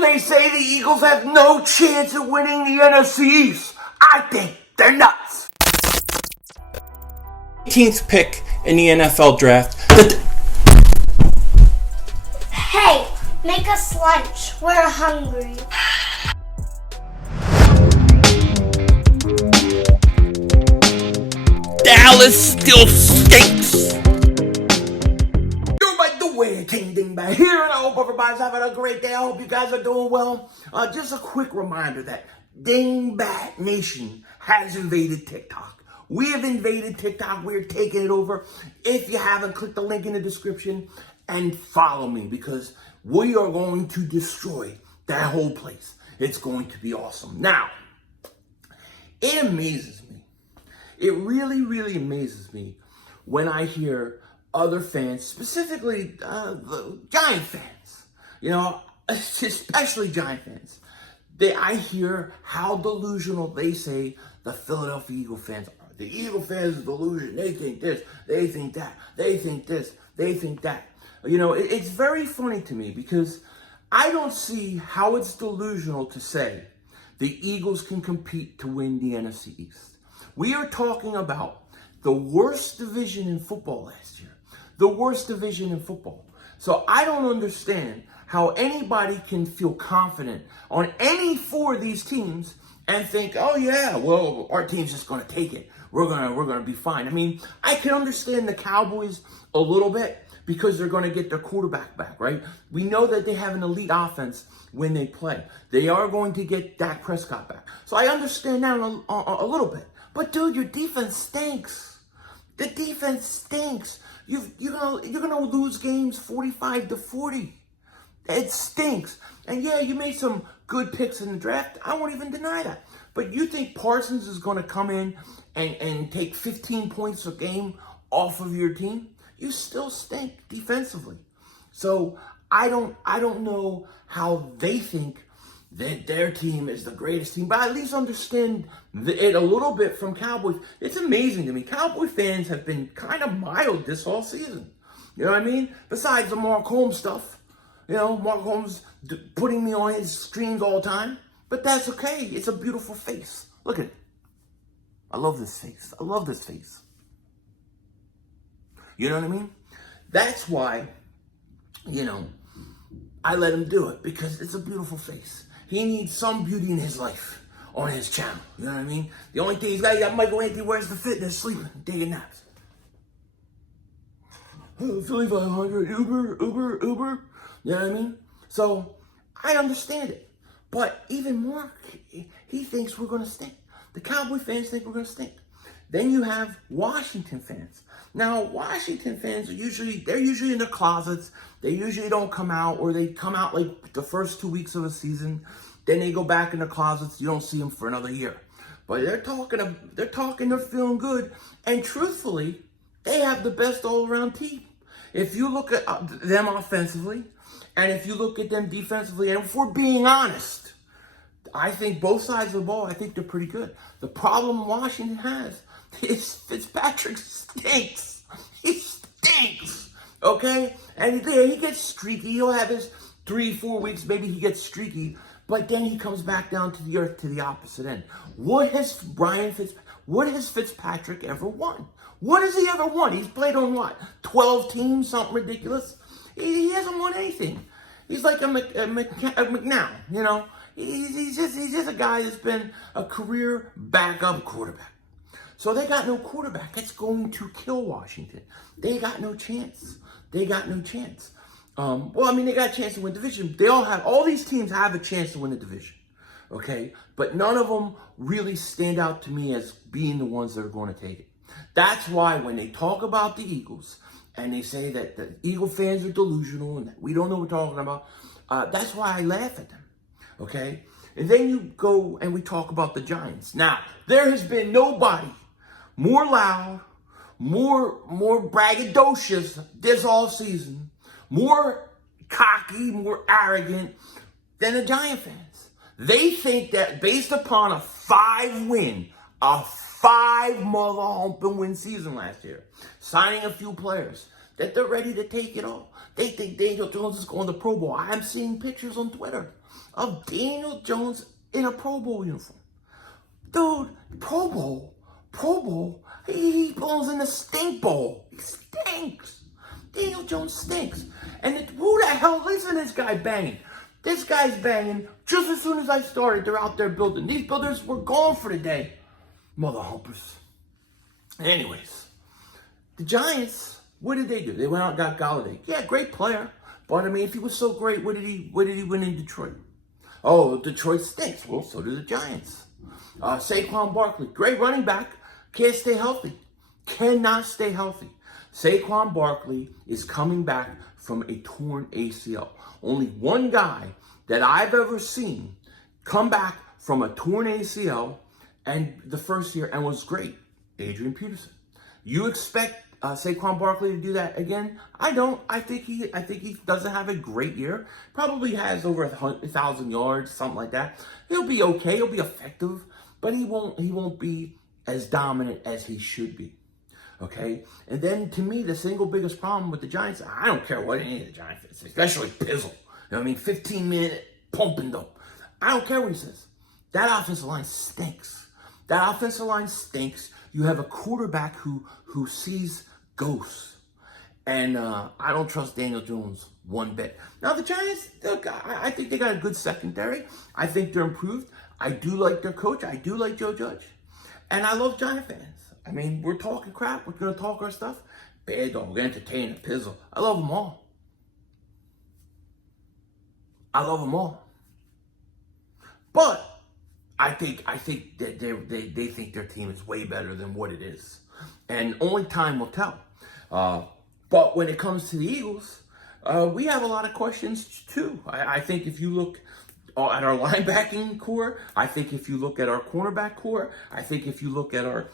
They say the Eagles have no chance of winning the NFC East. I think they're nuts. 18th pick in the NFL draft. Hey, make us lunch. We're hungry. Dallas still stinks. King Dingbat here, and I hope everybody's having a great day. I hope you guys are doing well. Just a quick reminder that Dingbat Nation has invaded TikTok. We have invaded TikTok. We're taking it over. If you haven't, click the link in the description and follow me, because we are going to destroy that whole place. It's going to be awesome. Now, it amazes me. It really, really amazes me when I hear other fans, specifically the Giant fans, especially Giant fans, I hear how delusional they say the Philadelphia Eagle fans are. The Eagle fans are delusional. They think this, they think that, they think this, they think that. It's very funny to me, because I don't see how it's delusional to say the Eagles can compete to win the NFC East. We are talking about the worst division in football last year. The worst division in football. So I don't understand how anybody can feel confident on any four of these teams and think, oh yeah, well, our team's just going to take it. We're gonna be fine. I mean, I can understand the Cowboys a little bit, because they're going to get their quarterback back, right? We know that they have an elite offense when they play. They are going to get Dak Prescott back. So I understand that a little bit. But dude, your defense stinks. The defense stinks. You're gonna lose games 45-40. It stinks. And yeah, you made some good picks in the draft. I won't even deny that. But you think Parsons is gonna come in and take 15 points a game off of your team? You still stink defensively. So I don't know how they think that their team is the greatest team, but I at least understand it a little bit from Cowboys. It's amazing to me. Cowboy fans have been kind of mild this whole season. You know what I mean? Besides the Mark Holmes stuff. Mark Holmes putting me on his streams all the time. But that's okay. It's a beautiful face. Look at it. I love this face. I love this face. You know what I mean? That's why, I let him do it, because it's a beautiful face. He needs some beauty in his life on his channel. You know what I mean? The only thing he's got Michael Anthony wears the fitness, sleeping, taking naps. Philly 500, Uber. You know what I mean? So I understand it. But even Mark, he thinks we're going to stink. The Cowboy fans think we're going to stink. Then you have Washington fans. Now, Washington fans are usually in their closets. They usually don't come out, or they come out like the first 2 weeks of a season. Then they go back in their closets. You don't see them for another year. But they're feeling good. And truthfully, they have the best all-around team. If you look at them offensively, and if you look at them defensively, and if we're being honest, I think both sides of the ball, I think they're pretty good. The problem Washington has is Fitzpatrick stinks. He stinks. Okay? And he gets streaky. He'll have his 3-4 weeks. Maybe he gets streaky. But then he comes back down to the earth, to the opposite end. What has Fitzpatrick ever won? What has he ever won? He's played on what? 12 teams? Something ridiculous? He hasn't won anything. He's like a McNown, He's just a guy that's been a career backup quarterback. So they got no quarterback. That's going to kill Washington. They got no chance. They got a chance to win division. All these teams have a chance to win the division. Okay? But none of them really stand out to me as being the ones that are going to take it. That's why when they talk about the Eagles, and they say that the Eagle fans are delusional and that we don't know what we're talking about, that's why I laugh at them. Okay? And then you go and we talk about the Giants. Now, there has been nobody more loud, more braggadocious this all season, more cocky, more arrogant than the Giant fans. They think that based upon a 5-win, a 5-mother-humping-win season last year, signing a few players, that they're ready to take it all. They think Daniel Jones is going to Pro Bowl. I'm seeing pictures on Twitter of Daniel Jones in a Pro Bowl uniform. Dude, Pro Bowl, he belongs in the stink bowl. He stinks. Daniel Jones stinks. And who the hell, listen to this guy banging. This guy's banging just as soon as I started. They're out there building. These builders were gone for the day. Mother humpers. Anyways, the Giants, what did they do? They went out and got Galladay. Yeah, great player. But I mean, if he was so great, what did he win in Detroit? Oh, Detroit stinks. Well, so do the Giants. Saquon Barkley, great running back. Can't stay healthy. Cannot stay healthy. Saquon Barkley is coming back from a torn ACL. Only one guy that I've ever seen come back from a torn ACL and the first year and was great. Adrian Peterson. You expect Saquon Barkley to do that again? I don't. I think he doesn't have a great year. Probably has over 1,000 yards, something like that. He'll be okay. He'll be effective, but he won't be as dominant as he should be. Okay? And then, to me, the single biggest problem with the Giants, I don't care what any of the Giants say, especially Pizzle. You know what I mean? 15-minute pumping them. I don't care what he says. That offensive line stinks. That offensive line stinks. You have a quarterback who sees ghosts. And I don't trust Daniel Jones one bit. Now, the Giants, I think they got a good secondary. I think they're improved. I do like their coach. I do like Joe Judge. And I love Giant fans. I mean, we're talking crap. We're going to talk our stuff. Bad Dog, Entertainer, Pizzle. I love them all. I love them all. But I think that they think their team is way better than what it is. And only time will tell. But when it comes to the Eagles, we have a lot of questions too. I think if you look at our linebacking core, I think if you look at our cornerback core, I think if you look at our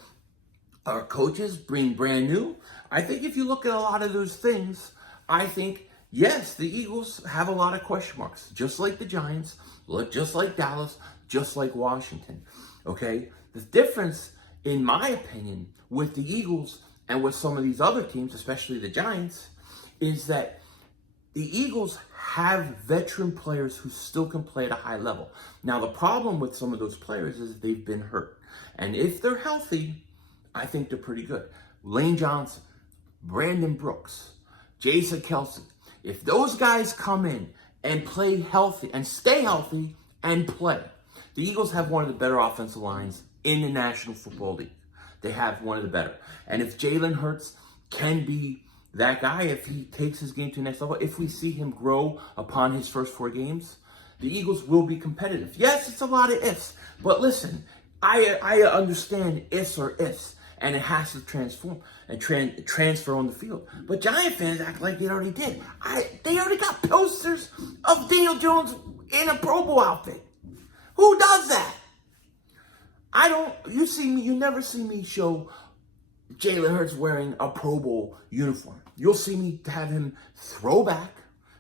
coaches being brand new, I think if you look at a lot of those things, I think, yes, the Eagles have a lot of question marks, just like the Giants, just like Dallas, just like Washington, okay? The difference, in my opinion, with the Eagles and with some of these other teams, especially the Giants, is that the Eagles have veteran players who still can play at a high level. Now, the problem with some of those players is they've been hurt. And if they're healthy, I think they're pretty good. Lane Johnson, Brandon Brooks, Jason Kelsey. If those guys come in and play healthy and stay healthy and play, the Eagles have one of the better offensive lines in the National Football League. They have one of the better. And if Jalen Hurts can be that guy, if he takes his game to the next level, if we see him grow upon his first 4 games, the Eagles will be competitive. Yes, it's a lot of ifs. But listen, I understand ifs are ifs. And it has to transform and transfer on the field. But Giant fans act like it already did. They already got posters of Daniel Jones in a Pro Bowl outfit. Who does that? You never see me show Jalen Hurts wearing a Pro Bowl uniform. You'll see me have him throwback,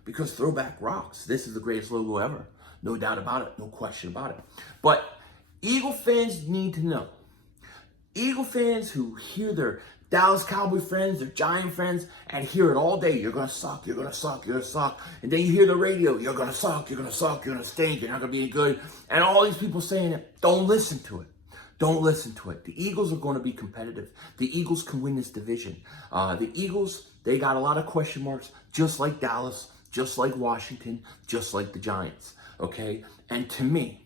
because throwback rocks. This is the greatest logo ever. No doubt about it. No question about it. But Eagle fans need to know. Eagle fans who hear their Dallas Cowboy friends, their Giant friends, and hear it all day. You're going to suck, you're going to suck, you're going to suck. And then you hear the radio, you're going to suck, you're going to suck, you're going to stink, you're not going to be good. And all these people saying it, don't listen to it. Don't listen to it. The Eagles are going to be competitive. The Eagles can win this division. The Eagles, they got a lot of question marks, just like Dallas, just like Washington, just like the Giants. Okay? And to me,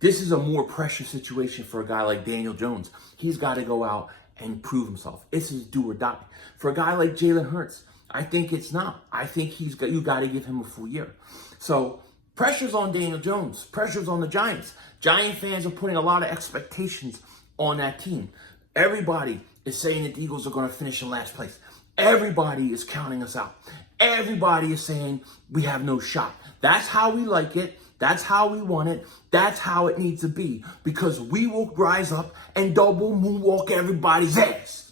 this is a more pressure situation for a guy like Daniel Jones. He's got to go out and prove himself. This is do or die. For a guy like Jalen Hurts, I think it's not. I think you got to give him a full year. So pressure's on Daniel Jones. Pressure's on the Giants. Giant fans are putting a lot of expectations on that team. Everybody is saying that the Eagles are going to finish in last place. Everybody is counting us out. Everybody is saying we have no shot. That's how we like it. That's how we want it. That's how it needs to be. Because we will rise up and double moonwalk everybody's ass.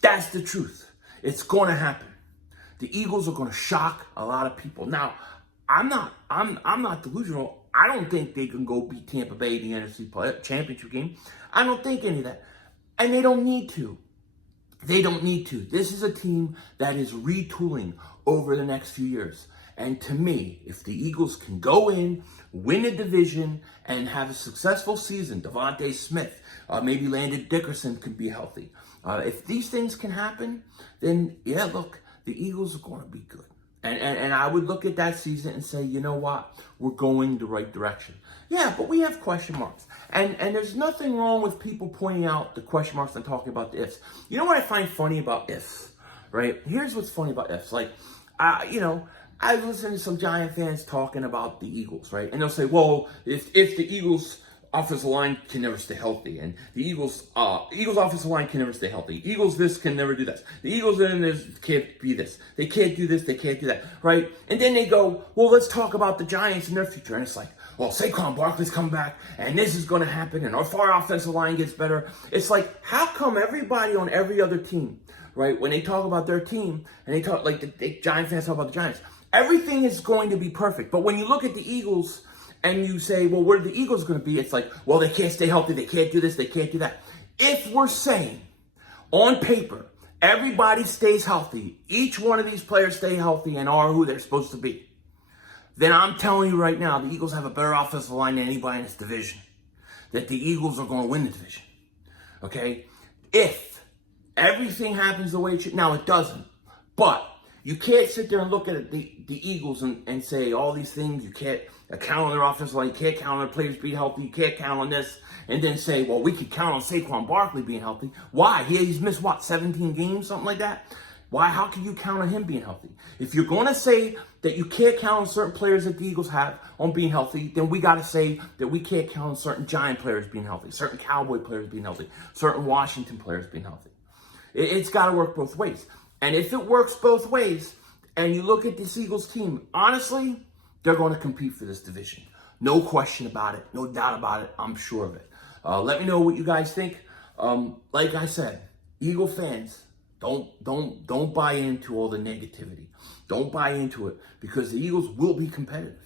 That's the truth. It's going to happen. The Eagles are going to shock a lot of people. Now, I'm not delusional. I don't think they can go beat Tampa Bay in the NFC Championship game. I don't think any of that. And they don't need to. They don't need to. This is a team that is retooling over the next few years. And to me, if the Eagles can go in, win a division, and have a successful season, Devontae Smith, maybe Landon Dickerson could be healthy. If these things can happen, then yeah, look, the Eagles are going to be good. And I would look at that season and say, you know what? We're going the right direction. Yeah, but we have question marks. And there's nothing wrong with people pointing out the question marks and talking about the ifs. You know what I find funny about ifs, right? Here's what's funny about ifs. Like, I listen to some Giant fans talking about the Eagles, right? And they'll say, well, if the Eagles offensive line can never stay healthy, and the Eagles offensive line can never stay healthy. Eagles this can never do this. The Eagles in this can't be this. They can't do this. They can't do that, right? And then they go, well, let's talk about the Giants and their future. And it's like, well, Saquon Barkley's come back, and this is going to happen, and our far offensive line gets better. It's like, how come everybody on every other team, right, when they talk about their team, and they talk like the Giant fans talk about the Giants, everything is going to be perfect. But when you look at the Eagles and you say, well, where are the Eagles going to be? It's like, well, they can't stay healthy. They can't do this. They can't do that. If we're saying on paper, everybody stays healthy, each one of these players stay healthy and are who they're supposed to be, then I'm telling you right now, the Eagles have a better offensive line than anybody in this division. That the Eagles are going to win the division. Okay? If everything happens the way it should. Now, it doesn't. But you can't sit there and look at the Eagles and say all these things. You can't count on their offensive line. You can't count on their players being healthy. You can't count on this. And then say, well, we can count on Saquon Barkley being healthy. Why? He's missed, 17 games? Something like that? Why? How can you count on him being healthy? If you're going to say that you can't count on certain players that the Eagles have on being healthy, then we got to say that we can't count on certain Giant players being healthy, certain Cowboy players being healthy, certain Washington players being healthy. It's got to work both ways. And if it works both ways, and you look at this Eagles team, honestly, they're going to compete for this division. No question about it. No doubt about it. I'm sure of it. Let me know what you guys think. Like I said, Eagle fans, don't buy into all the negativity. Don't buy into it, because the Eagles will be competitive.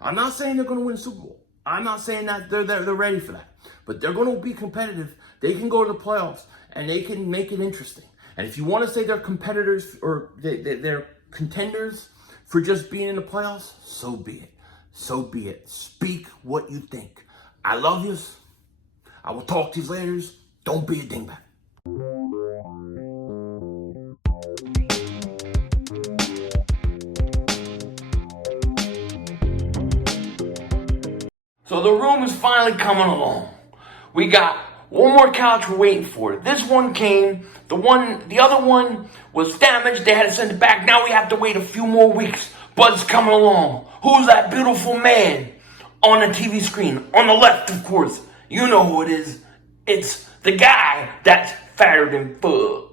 I'm not saying they're going to win a Super Bowl. I'm not saying that they're ready for that. But they're going to be competitive. They can go to the playoffs, and they can make it interesting. And if you want to say they're competitors or they're contenders for just being in the playoffs, so be it. So be it. Speak what you think. I love yous. I will talk to you later. Don't be a dingbat. So the room is finally coming along. We got one more couch we're waiting for. This one came. The other one was damaged. They had to send it back. Now we have to wait a few more weeks. Bud's coming along. Who's that beautiful man on the TV screen? On the left, of course. You know who it is. It's the guy that's fatter than fuck.